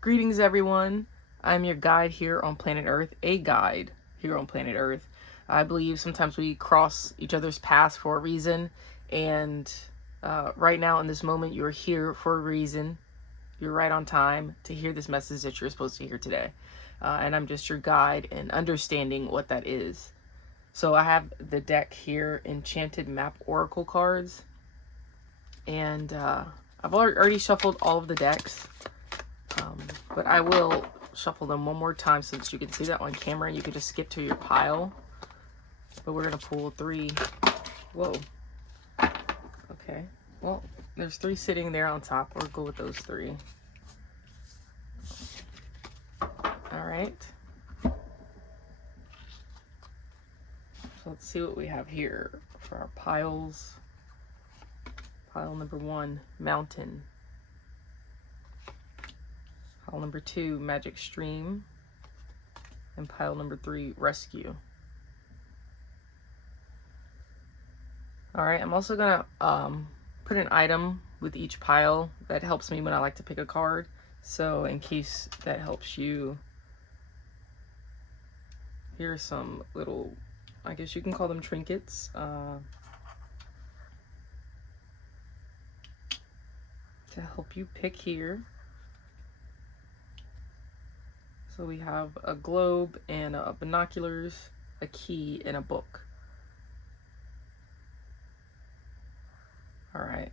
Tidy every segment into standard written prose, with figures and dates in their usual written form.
Greetings, everyone. I'm your guide here on planet Earth, a guide here on planet Earth. I believe sometimes we cross each other's paths for a reason, and right now in this moment, you're here for a reason. You're right on time to hear this message that you're supposed to hear today. And I'm just your guide in understanding what that is. So I have the deck here, Enchanted Map Oracle cards, and I've already shuffled all of the decks. But I will shuffle them one more time so that you can see that on camera and you can just skip to your pile. But we're going to pull three. Whoa. Okay. Well, there's three sitting there on top. We'll go with those three. All right. So let's see what we have here for our piles. Pile number 1, Mountain. Pile number 2, Magic Stream. And pile number 3, Rescue. Alright, I'm also going to put an item with each pile that helps me when I like to pick a card. So in case that helps you, here are some little, I guess you can call them trinkets. To help you pick here. So we have a globe and binoculars, a key, and a book. All right.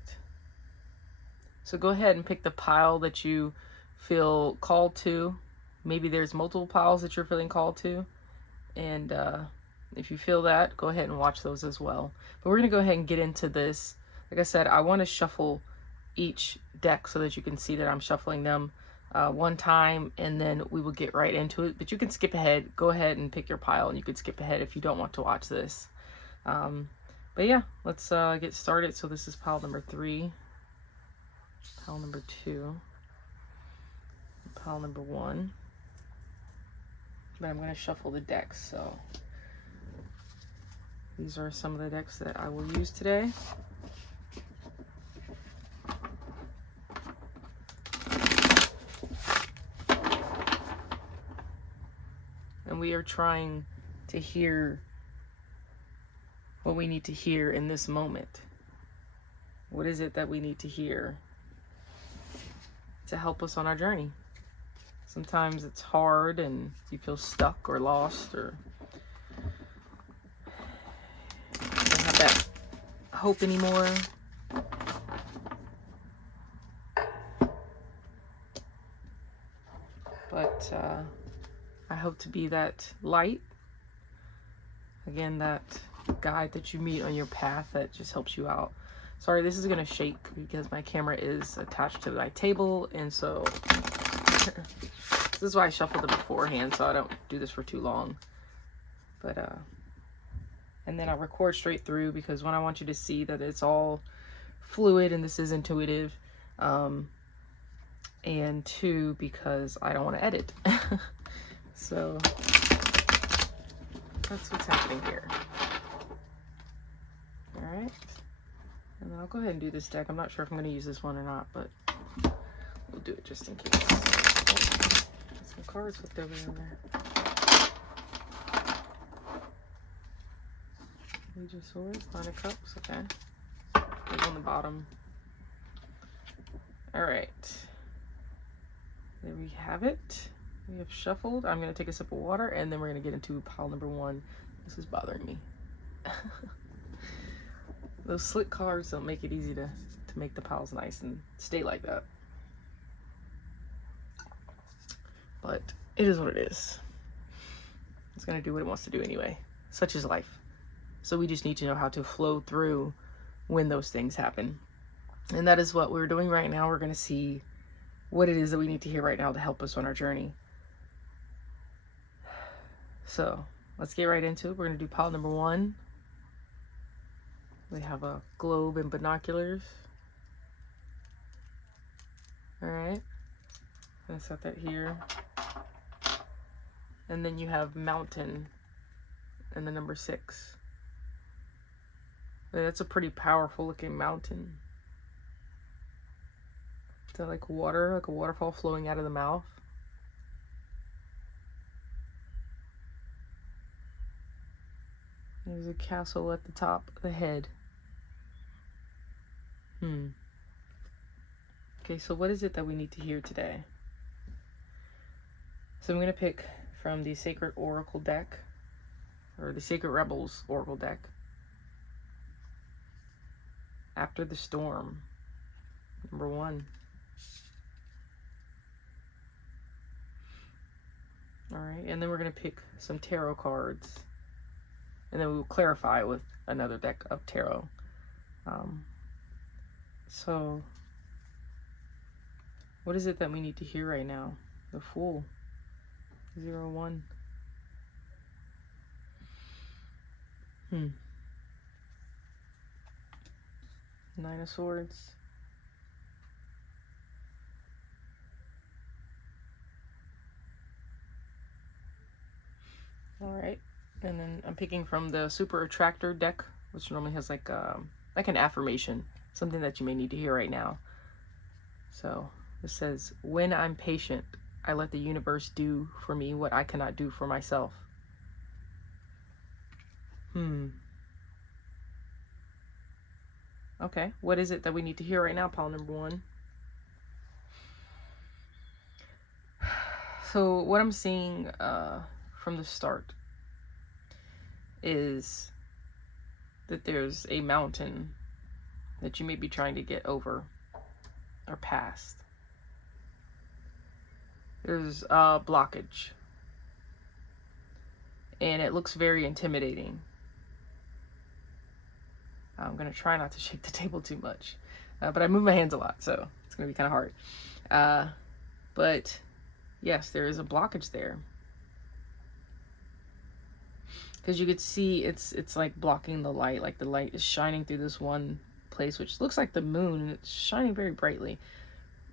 So go ahead and pick the pile that you feel called to. Maybe there's multiple piles that you're feeling called to. And if you feel that, go ahead and watch those as well. But we're going to go ahead and get into this. Like I said, I want to shuffle each deck so that you can see that I'm shuffling them one time, and then we will get right into it. But you can skip ahead. Go ahead and pick your pile, and you can skip ahead if you don't want to watch this. But yeah, let's get started. So this is pile number 3, pile number 2, pile number 1. But I'm going to shuffle the decks. So these are some of the decks that I will use today. And we are trying to hear what we need to hear in this moment. What is it that we need to hear to help us on our journey? Sometimes it's hard and you feel stuck or lost, or you don't have that hope anymore. But I hope to be that light. Again, that guide that you meet on your path that just helps you out. Sorry, this is going to shake because my camera is attached to my table, and so this is why I shuffled it beforehand, so I don't do this for too long. But and then I record straight through because when I want you to see that it's all fluid and this is intuitive, and 2, because I don't want to edit. So that's what's happening here. All right. And then I'll go ahead and do this deck. I'm not sure if I'm going to use this one or not, but we'll do it just in case. Oh, some cards flipped over in there. Page of Swords, 9 of Cups, okay. Put on the bottom. All right. There we have it. We have shuffled. I'm going to take a sip of water, and then we're going to get into pile number 1. This is bothering me. Those slick cards don't make it easy to make the piles nice and stay like that. But it is what it is. It's going to do what it wants to do anyway. Such is life. So we just need to know how to flow through when those things happen. And that is what we're doing right now. We're going to see what it is that we need to hear right now to help us on our journey. So let's get right into it. We're going to do pile number 1. We have a globe and binoculars. All right. I'm going to set that here. And then you have mountain and the number 6. That's a pretty powerful looking mountain. Is that like water, like a waterfall flowing out of the mouth? There's a castle at the top of the head. Okay, so what is it that we need to hear today? So I'm going to pick from the Sacred Oracle deck, or the Sacred Rebels Oracle deck. After the Storm, number 1. Alright, and then we're going to pick some tarot cards. And then we will clarify with another deck of tarot. So, what is it that we need to hear right now? The Fool. 0-1. Nine of Swords. Alright. And then I'm picking from the Super Attractor deck, which normally has like an affirmation. Something that you may need to hear right now. So, it says, when I'm patient, I let the universe do for me what I cannot do for myself. Okay, what is it that we need to hear right now, pile number 1? So what I'm seeing from the start is that there's a mountain that you may be trying to get over or past. There's a blockage. And it looks very intimidating. I'm going to try not to shake the table too much. But I move my hands a lot, so it's going to be kind of hard. But yes, there is a blockage there. Because you could see it's like blocking the light. Like the light is shining through this one place, which looks like the moon, and it's shining very brightly.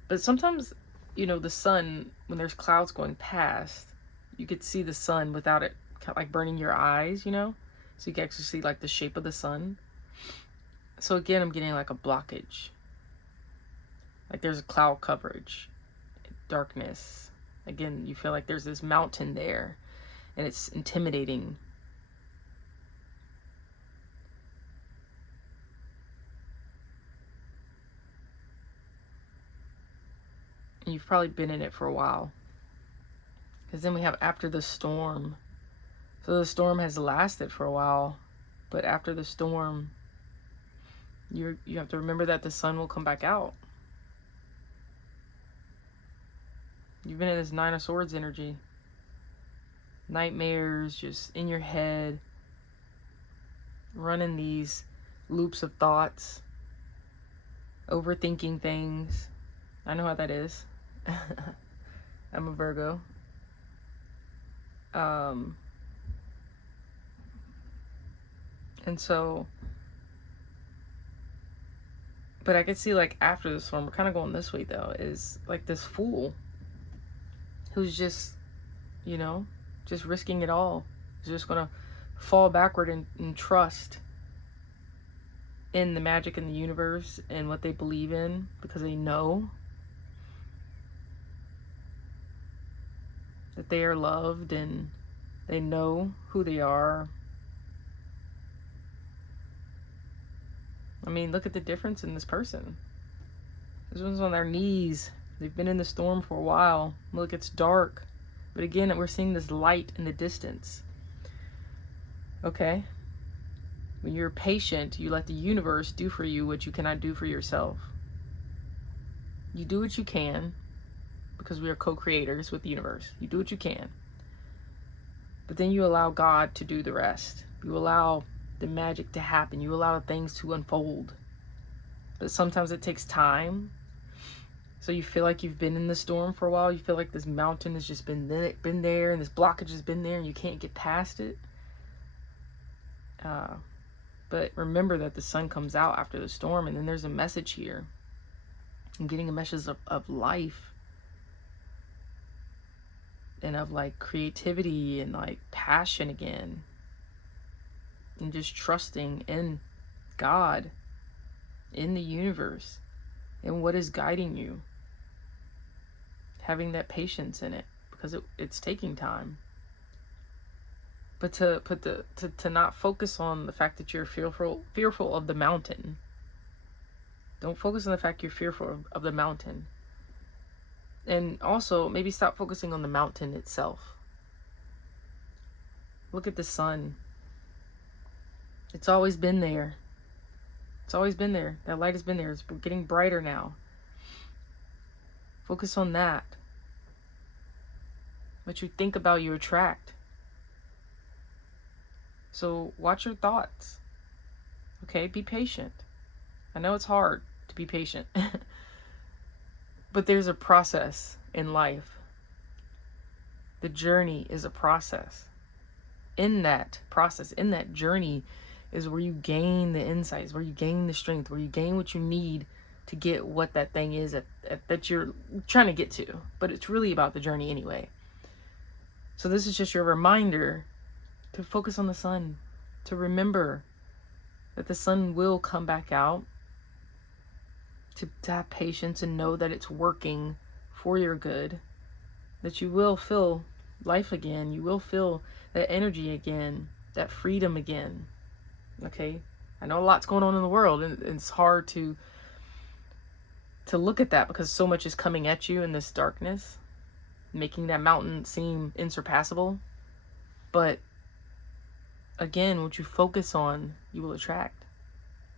But sometimes, you know, the sun, when there's clouds going past, you could see the sun without it like burning your eyes, you know? So you can actually see like the shape of the sun. So again, I'm getting like a blockage. Like there's a cloud coverage, darkness. Again, you feel like there's this mountain there, and it's intimidating. And you've probably been in it for a while. Because then we have after the storm. So the storm has lasted for a while, but after the storm, you have to remember that the sun will come back out. You've been in this Nine of Swords energy. Nightmares just in your head. Running these loops of thoughts. Overthinking things. I know how that is. I'm a Virgo. And so, but I could see like after the storm, we're kind of going this way though, is like this fool who's just, you know, just risking it all. Is just gonna fall backward and trust in the magic in the universe and what they believe in, because they know that they are loved and they know who they are. I mean, look at the difference in this person. This one's on their knees. They've been in the storm for a while. Look, it's dark. But again, we're seeing this light in the distance. Okay? When you're patient, you let the universe do for you what you cannot do for yourself. You do what you can, because we are co-creators with the universe. You do what you can. But then you allow God to do the rest. You allow the magic to happen. You allow things to unfold. But sometimes it takes time. So you feel like you've been in the storm for a while. You feel like this mountain has just been there, and this blockage has been there, and you can't get past it. But remember that the sun comes out after the storm, and then there's a message here. I'm getting a message of life. And of like creativity and like passion again. And just trusting in God, in the universe, and what is guiding you. having that patience in it, because it's taking time. But to not focus on the fact that you're fearful of the mountain. Don't focus on the fact you're fearful of the mountain. And also, maybe stop focusing on the mountain itself. Look at the sun. It's always been there. It's always been there. That light has been there. It's getting brighter now. Focus on that. What you think about, you attract. So watch your thoughts. Okay, be patient. I know it's hard to be patient. But there's a process in life. The journey is a process. In that process, in that journey, is where you gain the insights, where you gain the strength, where you gain what you need to get what that thing is that you're trying to get to. But it's really about the journey anyway. So this is just your reminder to focus on the sun, to remember that the sun will come back out, to have patience and know that it's working for your good, that you will feel life again, you will feel that energy again, that freedom again. Okay, I know a lot's going on in the world, and it's hard to look at that because so much is coming at you in this darkness, making that mountain seem insurpassable. But again, what you focus on, you will attract.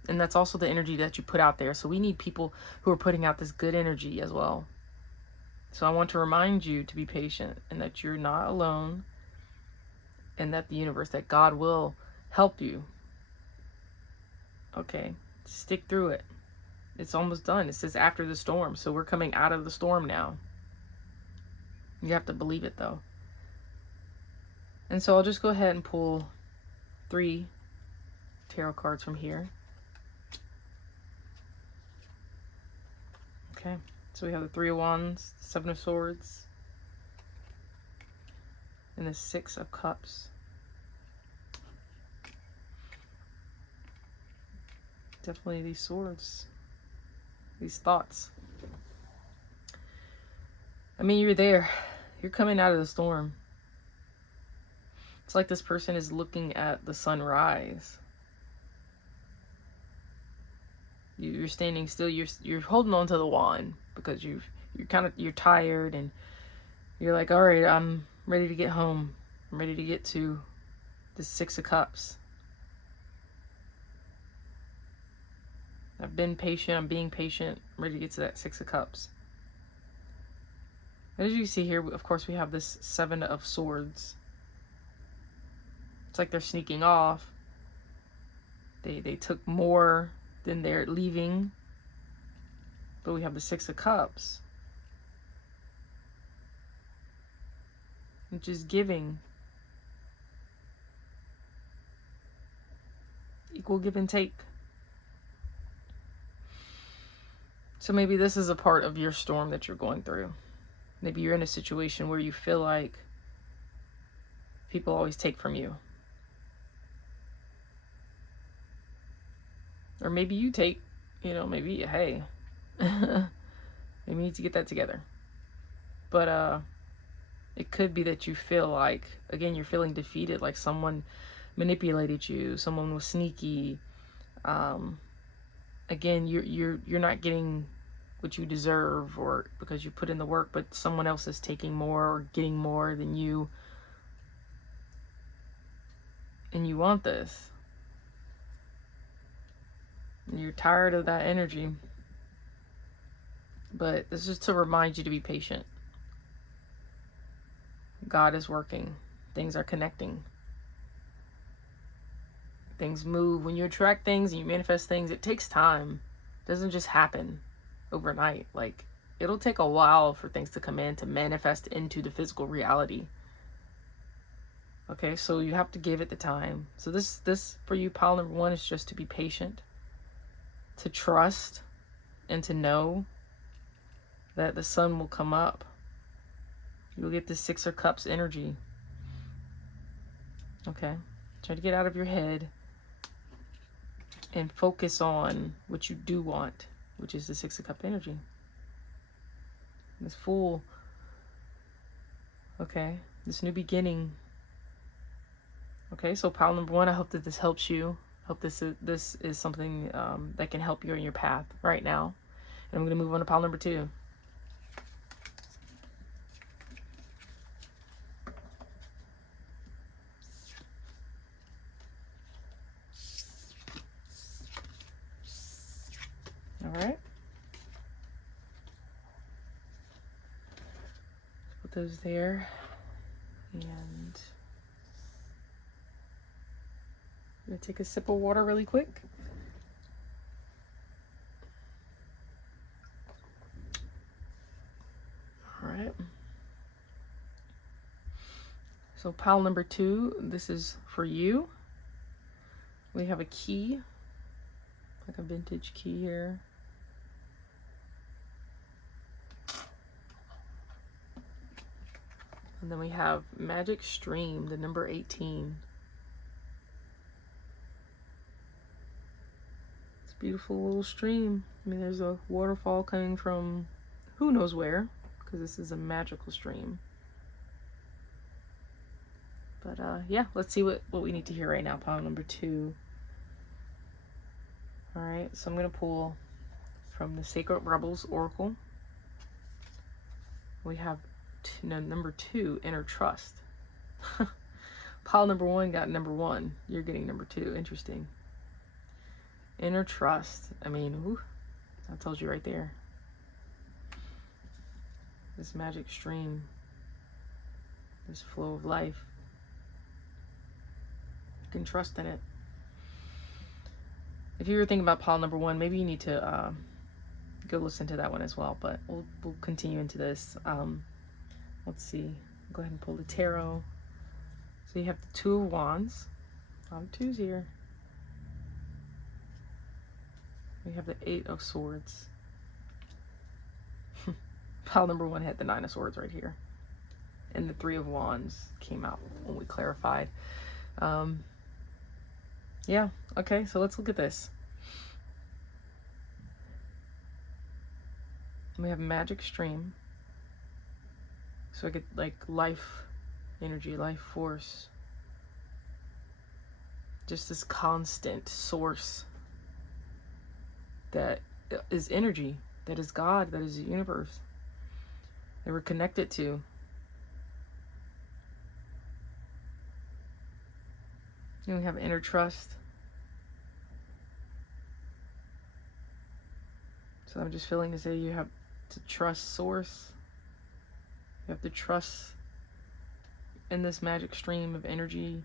And that's also the energy that you put out there. So we need people who are putting out this good energy as well. So I want to remind you to be patient, and that you're not alone, and that the universe, that God will help you. Okay, stick through it. It's almost done. It says after the storm. So we're coming out of the storm now. You have to believe it though. And so I'll just go ahead and pull 3 tarot cards from here. Okay, so we have the 3 of Wands, 7 of Swords, and the 6 of Cups. Definitely these swords, these thoughts. I mean, you're there. You're coming out of the storm. It's like this person is looking at the sunrise. You're standing still. You're holding on to the wand because you're tired, and you're like, all right, I'm ready to get home. I'm ready to get to the 6 of Cups. I've been patient. I'm being patient. I'm ready to get to that 6 of Cups. As you see here, of course, we have this 7 of Swords. It's like they're sneaking off. They took more than they're leaving. But we have the 6 of Cups, which is giving. Equal give and take. So maybe this is a part of your storm that you're going through. Maybe you're in a situation where you feel like people always take from you. Or maybe you take, maybe, hey, maybe you need to get that together. But it could be that you feel like, again, you're feeling defeated, like someone manipulated you, someone was sneaky. Again, you're not getting what you deserve, or because you put in the work, but someone else is taking more or getting more than you, and you want this, and you're tired of that energy. But this is to remind you to be patient. God is working. Things are connecting. Things move. When you attract things and you manifest things, it takes time. It doesn't just happen overnight. Like, it'll take a while for things to come in, to manifest into the physical reality. Okay, so you have to give it the time. So this for you, pile number 1, is just to be patient, to trust, and to know that the sun will come up. You'll get the 6 of Cups energy. Okay, try to get out of your head and focus on what you do want, which is the 6 of Cups energy. This Fool Okay, this new beginning. Okay, so pile number one, I hope that this helps you. Hope this is something that can help you in your path right now. And I'm going to move on to pile number two. All right. Put those there. And I'm going to take a sip of water really quick. All right. So pile number two, this is for you. We have a key, like a vintage key here. And then we have Magic Stream, the number 18. It's a beautiful little stream. I mean, there's a waterfall coming from who knows where, because this is a magical stream. But yeah, let's see what we need to hear right now. Pile number two. All right, so I'm going to pull from the Sacred Rebels Oracle. We have number two, Inner Trust. Pile number one got number one. You're getting number two. Interesting. Inner trust. I mean, whew, I told you right there. This magic stream. This flow of life. You can trust in it. If you were thinking about pile number one, maybe you need to go listen to that one as well. But we'll continue into this. Let's see. Go ahead and pull the tarot. So you have the Two of Wands. A lot of twos here. We have the Eight of Swords. Pile number one had the Nine of Swords right here. And the Three of Wands came out when we clarified. Yeah, okay, so let's look at this. We have Magic Stream. So I get like life energy, life force. Just this constant source that is energy, that is God, that is the universe, that we're connected to. And we have inner trust. So I'm just feeling to say you have to trust source. You have to trust in this magic stream of energy.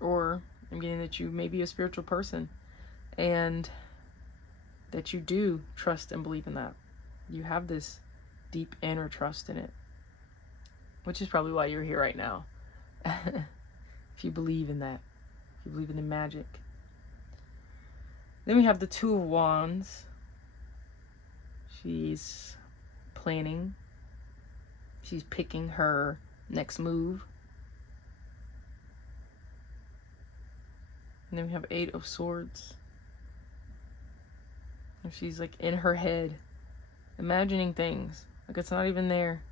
Or I'm getting that you may be a spiritual person and that you do trust and believe in that. You have this deep inner trust in it, which is probably why you're here right now. If you believe in that, if you believe in the magic. Then we have the Two of Wands. She's planning. She's picking her next move. And then we have Eight of Swords. And she's like in her head, imagining things. Like it's not even there.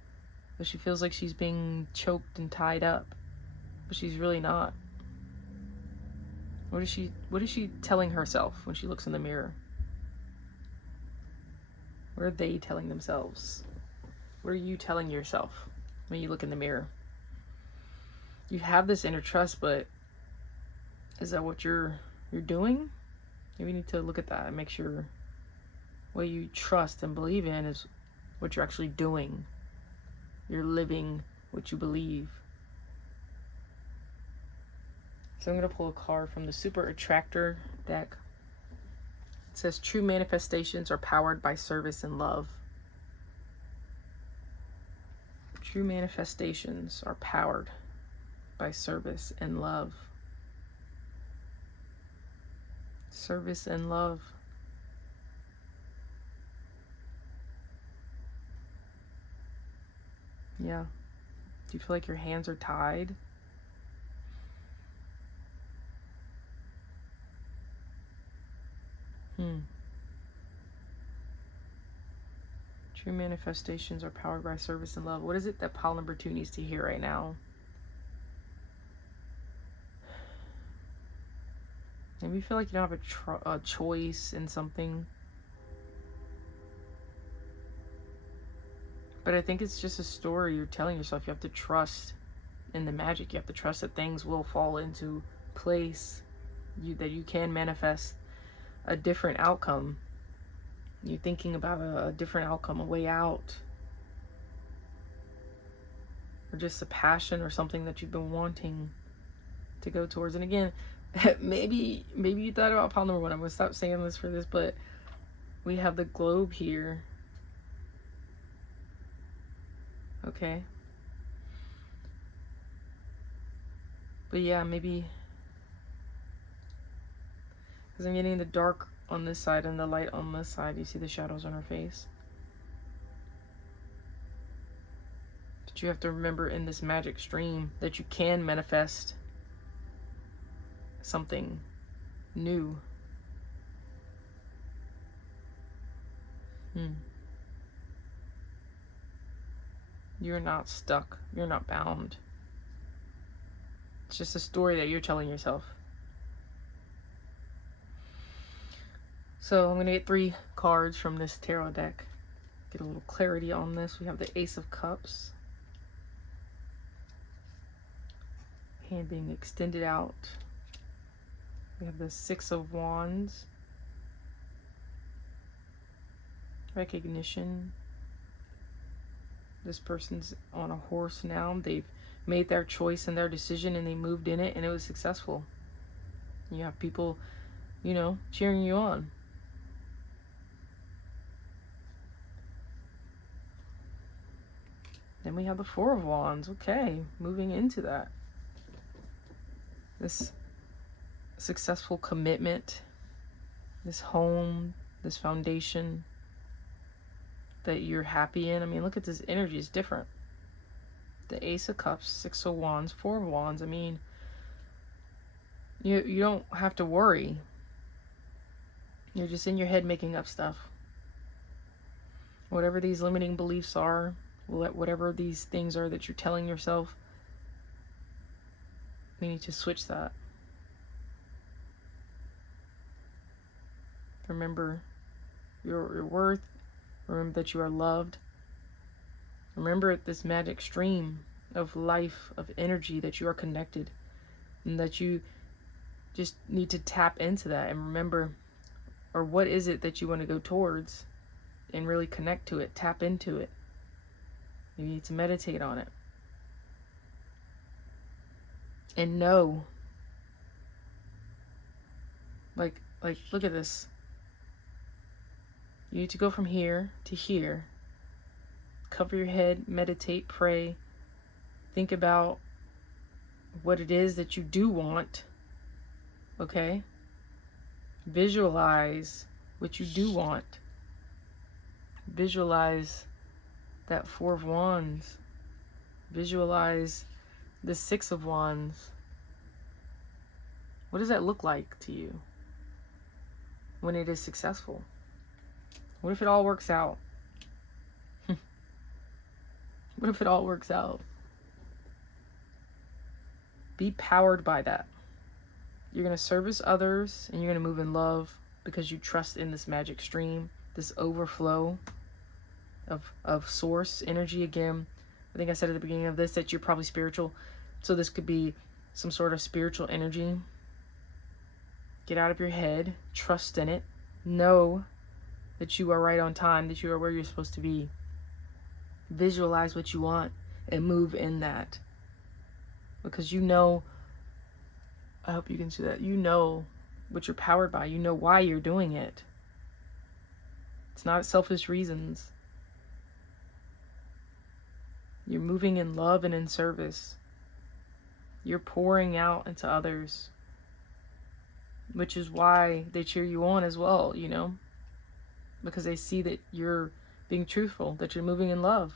But she feels like she's being choked and tied up. But she's really not. What is she telling herself when she looks in the mirror? What are they telling themselves? What are you telling yourself when you look in the mirror? You have this inner trust, but is that what you're doing? Maybe you need to look at that and make sure what you trust and believe in is what you're actually doing. You're living what you believe. So I'm going to pull a card from the Super Attractor deck. It says, true manifestations are powered by service and love. True manifestations are powered by service and love. Service and love. Yeah. Do you feel like your hands are tied? True manifestations are powered by service and love. What is it that pile number 2 needs to hear right now? Maybe you feel like you don't have a choice in something. But I think it's just a story you're telling yourself. You have to trust in the magic. You have to trust that things will fall into place. That you can manifest a different outcome. You're thinking about a different outcome, a way out. Or just a passion or something that you've been wanting to go towards. And again, maybe you thought about pile number 1. I'm going to stop saying this for this, but we have the globe here. Okay. But yeah, maybe, because I'm getting the dark on this side and the light on this side. You see the shadows on her face? But you have to remember in this magic stream that you can manifest something new. You're not stuck. You're not bound. It's just a story that you're telling yourself. So I'm going to get 3 cards from this tarot deck. Get a little clarity on this. We have the Ace of Cups. Hand being extended out. We have the 6 of Wands. Recognition. This person's on a horse now. They've made their choice and their decision and they moved in it and it was successful. You have people, you know, cheering you on. Then we have the 4 of Wands. Okay, moving into that. This successful commitment, this home, this foundation that you're happy in. I mean, look at this energy. It's different. The Ace of Cups, 6 of Wands, 4 of Wands. I mean, you don't have to worry. You're just in your head making up stuff. Whatever these limiting beliefs are, whatever these things are that you're telling yourself, we need to switch that. Remember your worth. Remember that you are loved. Remember this magic stream of life, of energy, that you are connected. And that you just need to tap into that and remember, or what is it that you want to go towards and really connect to it, tap into it. You need to meditate on it. And know, like look at this. You need to go from here to here. Cover your head, meditate, pray. Think about what it is that you do want. Okay? Visualize what you do want. Visualize that 4 of Wands. Visualize the 6 of Wands. What does that look like to you when it is successful? What if it all works out? What if it all works out? Be powered by that. You're going to service others and you're going to move in love because you trust in this magic stream, this overflow of source energy. Again, I think I said at the beginning of this that you're probably spiritual. So this could be some sort of spiritual energy. Get out of your head. Trust in it. Know that you are right on time, that you are where you're supposed to be. Visualize what you want and move in that. Because you know, I hope you can see that, you know what you're powered by. You know why you're doing it. It's not selfish reasons. You're moving in love and in service. You're pouring out into others. Which is why they cheer you on as well, you know? Because they see that you're being truthful, that you're moving in love.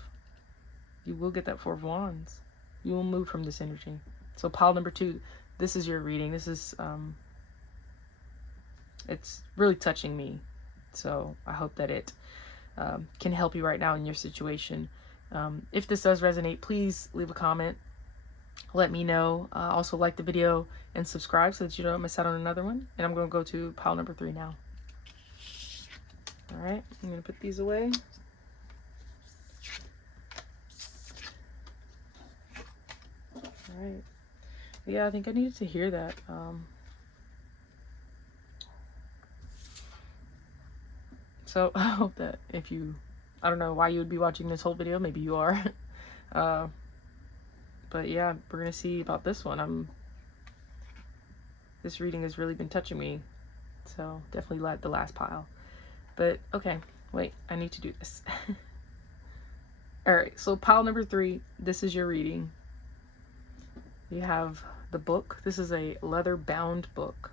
You will get that 4 of Wands. You will move from this energy. So pile number 2, this is your reading. This is, it's really touching me. So I hope that it can help you right now in your situation. If this does resonate, please leave a comment. Let me know. Also like the video and subscribe so that you don't miss out on another one. And I'm going to go to pile number 3 now. All right, I'm going to put these away. All right. Yeah, I think I needed to hear that. So I hope that if you, I don't know why you would be watching this whole video. Maybe you are. But yeah, we're going to see about this one. This reading has really been touching me. So definitely like the last pile. But okay, wait, I need to do this. All right, so pile number 3, this is your reading. You have the book. This is a leather bound book.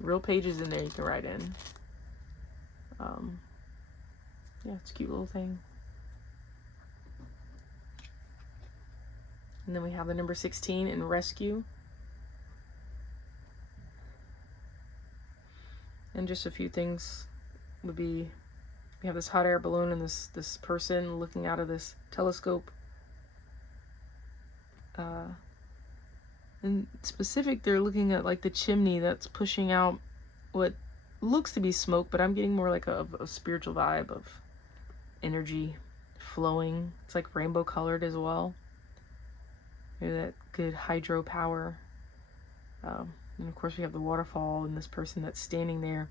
Real pages in there you can write in. Yeah, it's a cute little thing. And then we have the number 16 in rescue. And just a few things would be, we have this hot air balloon and this person looking out of this telescope. In specific, they're looking at like the chimney that's pushing out what looks to be smoke, but I'm getting more like a spiritual vibe of energy flowing. It's like rainbow colored as well. Maybe that good hydropower. And of course we have the waterfall and this person that's standing there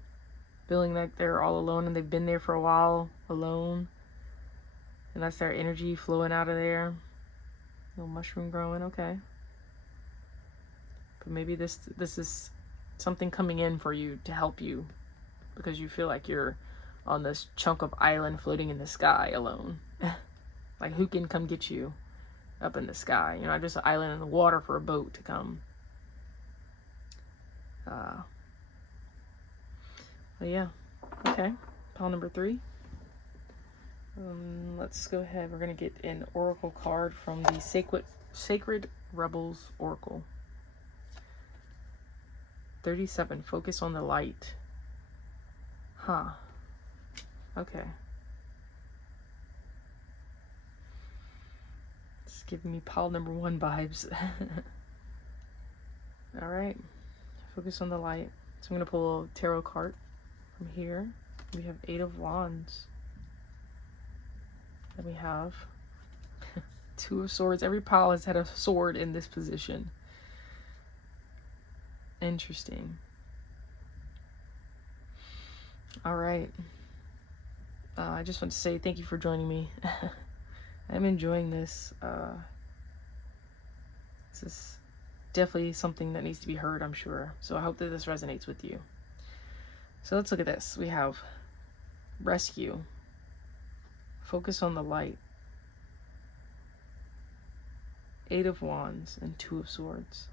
feeling like they're all alone and they've been there for a while alone. And that's their energy flowing out of there. Little mushroom growing, okay. But maybe this is something coming in for you to help you because you feel like you're on this chunk of island floating in the sky alone. Like who can come get you up in the sky? You're not just an island in the water for a boat to come. But yeah, okay, pile number 3. Let's go ahead. We're going to get an oracle card from the Sacred Rebels Oracle. 37, focus on the light. Huh. Okay. It's giving me pile number 1 vibes. All right. Focus on the light. So I'm going to pull a tarot card from here. We have 8 of Wands. And we have 2 of Swords. Every pile has had a sword in this position. Interesting. All right. I just want to say thank you for joining me. I'm enjoying this. This is definitely something that needs to be heard, I'm sure. So I hope that this resonates with you. So let's look at this. We have rescue. Focus on the light. 8 of Wands and 2 of Swords.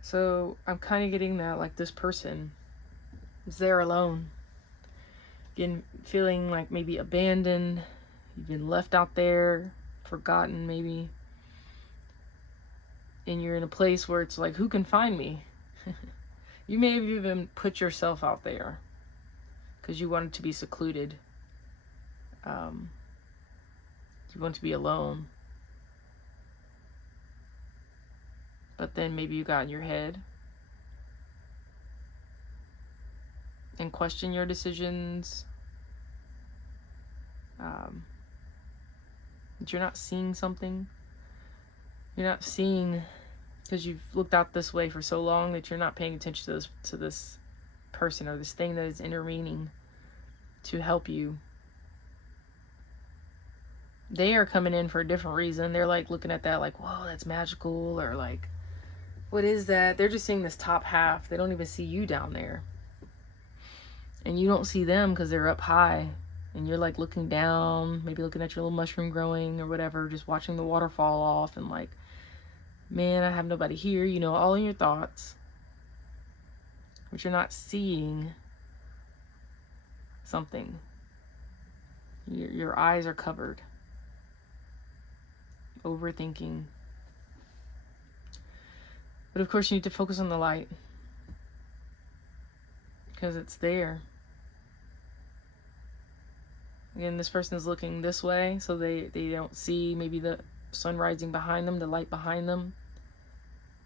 So I'm kind of getting that like this person is there alone. Again, feeling like maybe abandoned. You've been left out there, forgotten maybe. And you're in a place where it's like, who can find me? You may have even put yourself out there because you wanted to be secluded. You want to be alone. But then maybe you got in your head and question your decisions. That you're not seeing something. You're not seeing because you've looked out this way for so long that you're not paying attention to this person or this thing that is intervening to help you. They are coming in for a different reason. They're like looking at that like, whoa, that's magical, or like, what is that? They're just seeing this top half. They don't even see you down there. And you don't see them because they're up high. And you're like looking down, maybe looking at your little mushroom growing or whatever, just watching the water fall off and like, man, I have nobody here, you know, all in your thoughts. But you're not seeing something. Your eyes are covered. Overthinking. But of course, you need to focus on the light because it's there. Again, this person is looking this way, so they don't see maybe the sun rising behind them, the light behind them.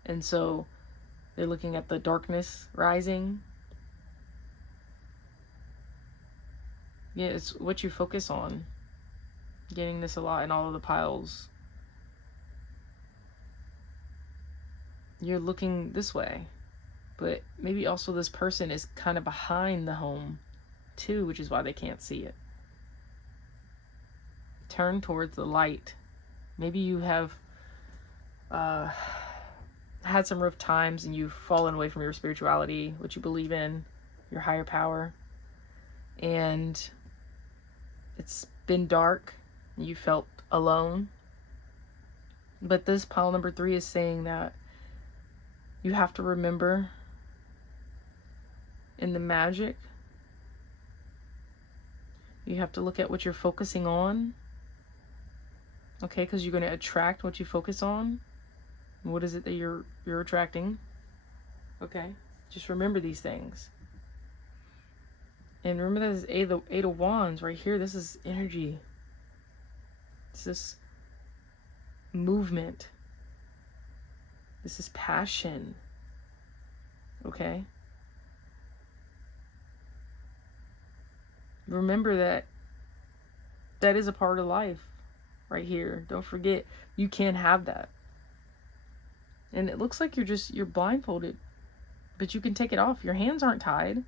And so they're looking at the darkness rising. Yeah, it's what you focus on. Getting this a lot in all of the piles. You're looking this way, but maybe also this person is kind of behind the home too, which is why they can't see it. Turn towards the light. Maybe you have had some rough times and you've fallen away from your spirituality, what you believe in, your higher power, and it's been dark and you felt alone. But this pile number 3 is saying that you have to remember in the magic, you have to look at what you're focusing on. Okay, because you're going to attract what you focus on. What is it that you're attracting? Okay, just remember these things. And remember that is Eight of Wands right here. This is energy. It's this movement. This is passion. Okay? Remember that is a part of life right here. Don't forget, you can have that. And it looks like you're blindfolded, but you can take it off. Your hands aren't tied.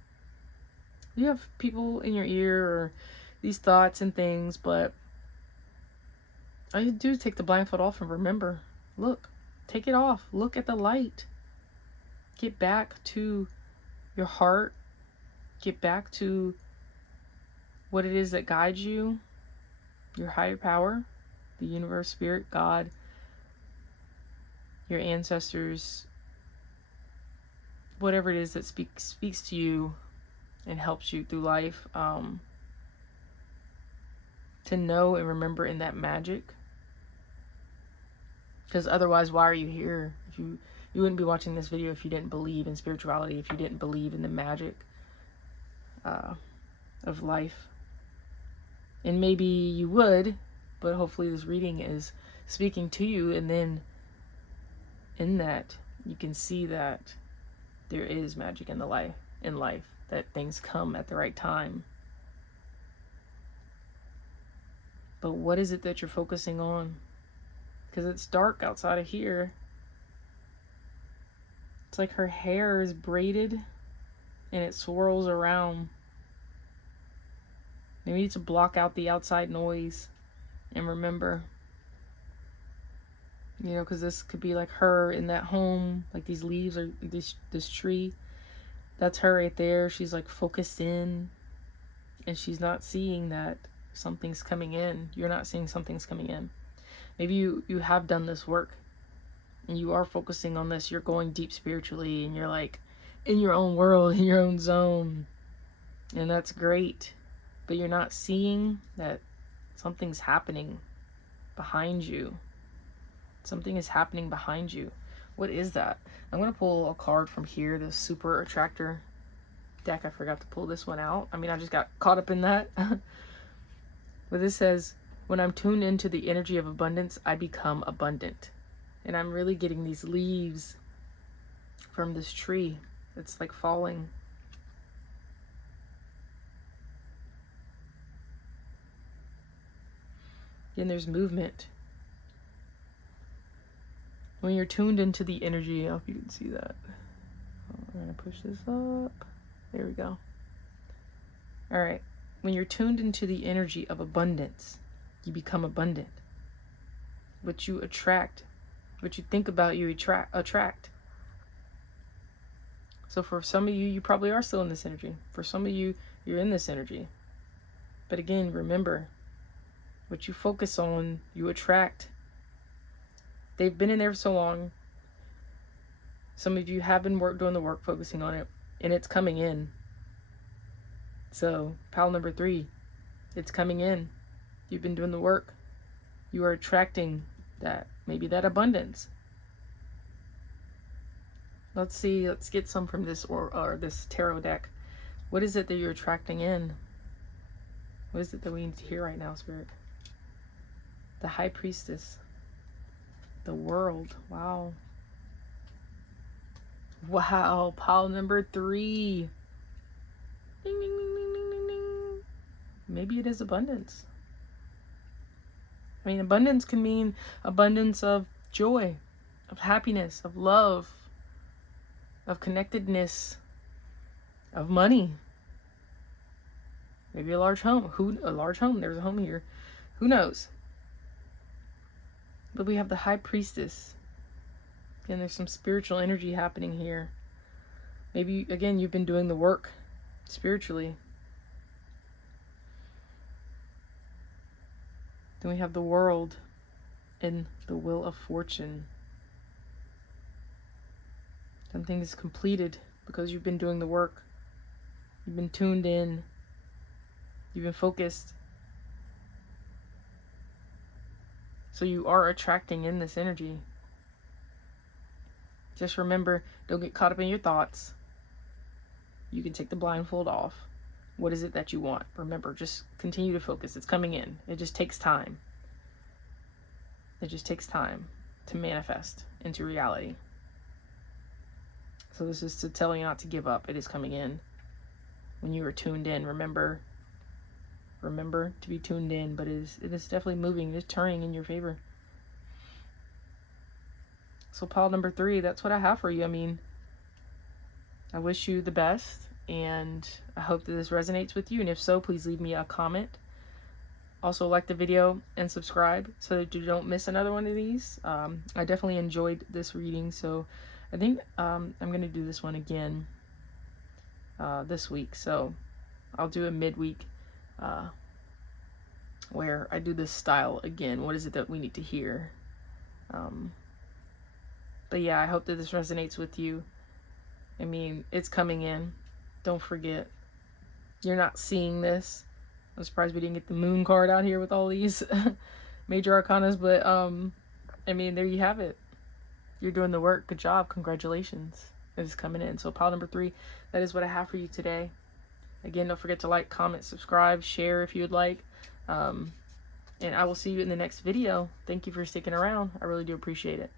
You have people in your ear or these thoughts and things, but all you do is take the blindfold off and remember. Look, take it off. Look at the light. Get back to your heart. Get back to what it is that guides you, your higher power, the universe, spirit, God, your ancestors, whatever it is that speaks to you and helps you through life, to know and remember in that magic. Because otherwise, why are you here? If you wouldn't be watching this video if you didn't believe in spirituality, if you didn't believe in the magic of life. And maybe you would, but hopefully this reading is speaking to you, and then in that you can see that there is magic in life, that things come at the right time. But what is it that you're focusing on? Because it's dark outside of here. It's like her hair is braided and it swirls around. Maybe you need to block out the outside noise and remember, because this could be like her in that home, like these leaves or this tree. That's her right there. She's like focused in, and she's not seeing that something's coming in. You're not seeing something's coming in. Maybe you have done this work and you are focusing on this. You're going deep spiritually and you're like in your own world, in your own zone. And that's great. But you're not seeing that something's happening behind you. Something is happening behind you. What is that? I'm going to pull a card from here, the Super Attractor deck. I forgot to pull this one out. I mean, I just got caught up in that. But this says, when I'm tuned into the energy of abundance, I become abundant. And I'm really getting these leaves from this tree. It's like falling. And there's movement. When you're tuned into the energy, I hope you can see that. I'm going to push this up. There we go. All right. When you're tuned into the energy of abundance, you become abundant. What you attract, what you think about, you attract. So for some of you, you probably are still in this energy. For some of you, you're in this energy. But again, remember, what you focus on, you attract. They've been in there for so long. Some of you have been doing the work, focusing on it, and it's coming in. So, pile number 3, it's coming in. You've been doing the work. You are attracting that, maybe that abundance. Let's see. Let's get some from this or this tarot deck. What is it that you're attracting in? What is it that we need to hear right now, Spirit? The High Priestess. The World. Wow. Wow. Pile number 3. Ding, ding, ding, ding, ding, ding, ding. Maybe it is abundance. I mean, abundance can mean abundance of joy, of happiness, of love, of connectedness, of money. Maybe a large home. A large home? There's a home here. Who knows? But we have the High Priestess. Again, there's some spiritual energy happening here. Maybe, again, you've been doing the work spiritually. Then we have the World and the Wheel of Fortune. Something is completed because you've been doing the work. You've been tuned in. You've been focused. So you are attracting in this energy. Just remember, don't get caught up in your thoughts. You can take the blindfold off. What is it that you want? Remember, just continue to focus. It's coming in. It just takes time. It just takes time to manifest into reality. So this is to tell you not to give up. It is coming in. When you are tuned in, remember to be tuned in, but it is definitely moving. It is turning in your favor. So pile number 3, that's what I have for you. I mean, I wish you the best, and I hope that this resonates with you. And if so, please leave me a comment. Also, like the video and subscribe so that you don't miss another one of these. I definitely enjoyed this reading, so I think I'm going to do this one again this week. So I'll do a midweek where I do this style again. What is it that we need to hear? But yeah, I hope that this resonates with you. I mean, it's coming in. Don't forget. You're not seeing this. I'm surprised we didn't get the moon card out here with all these major arcanas, but I mean, there you have it. You're doing the work. Good job. Congratulations. It is coming in. So pile number 3, that is what I have for you today. Again, don't forget to like, comment, subscribe, share if you would like. And I will see you in the next video. Thank you for sticking around. I really do appreciate it.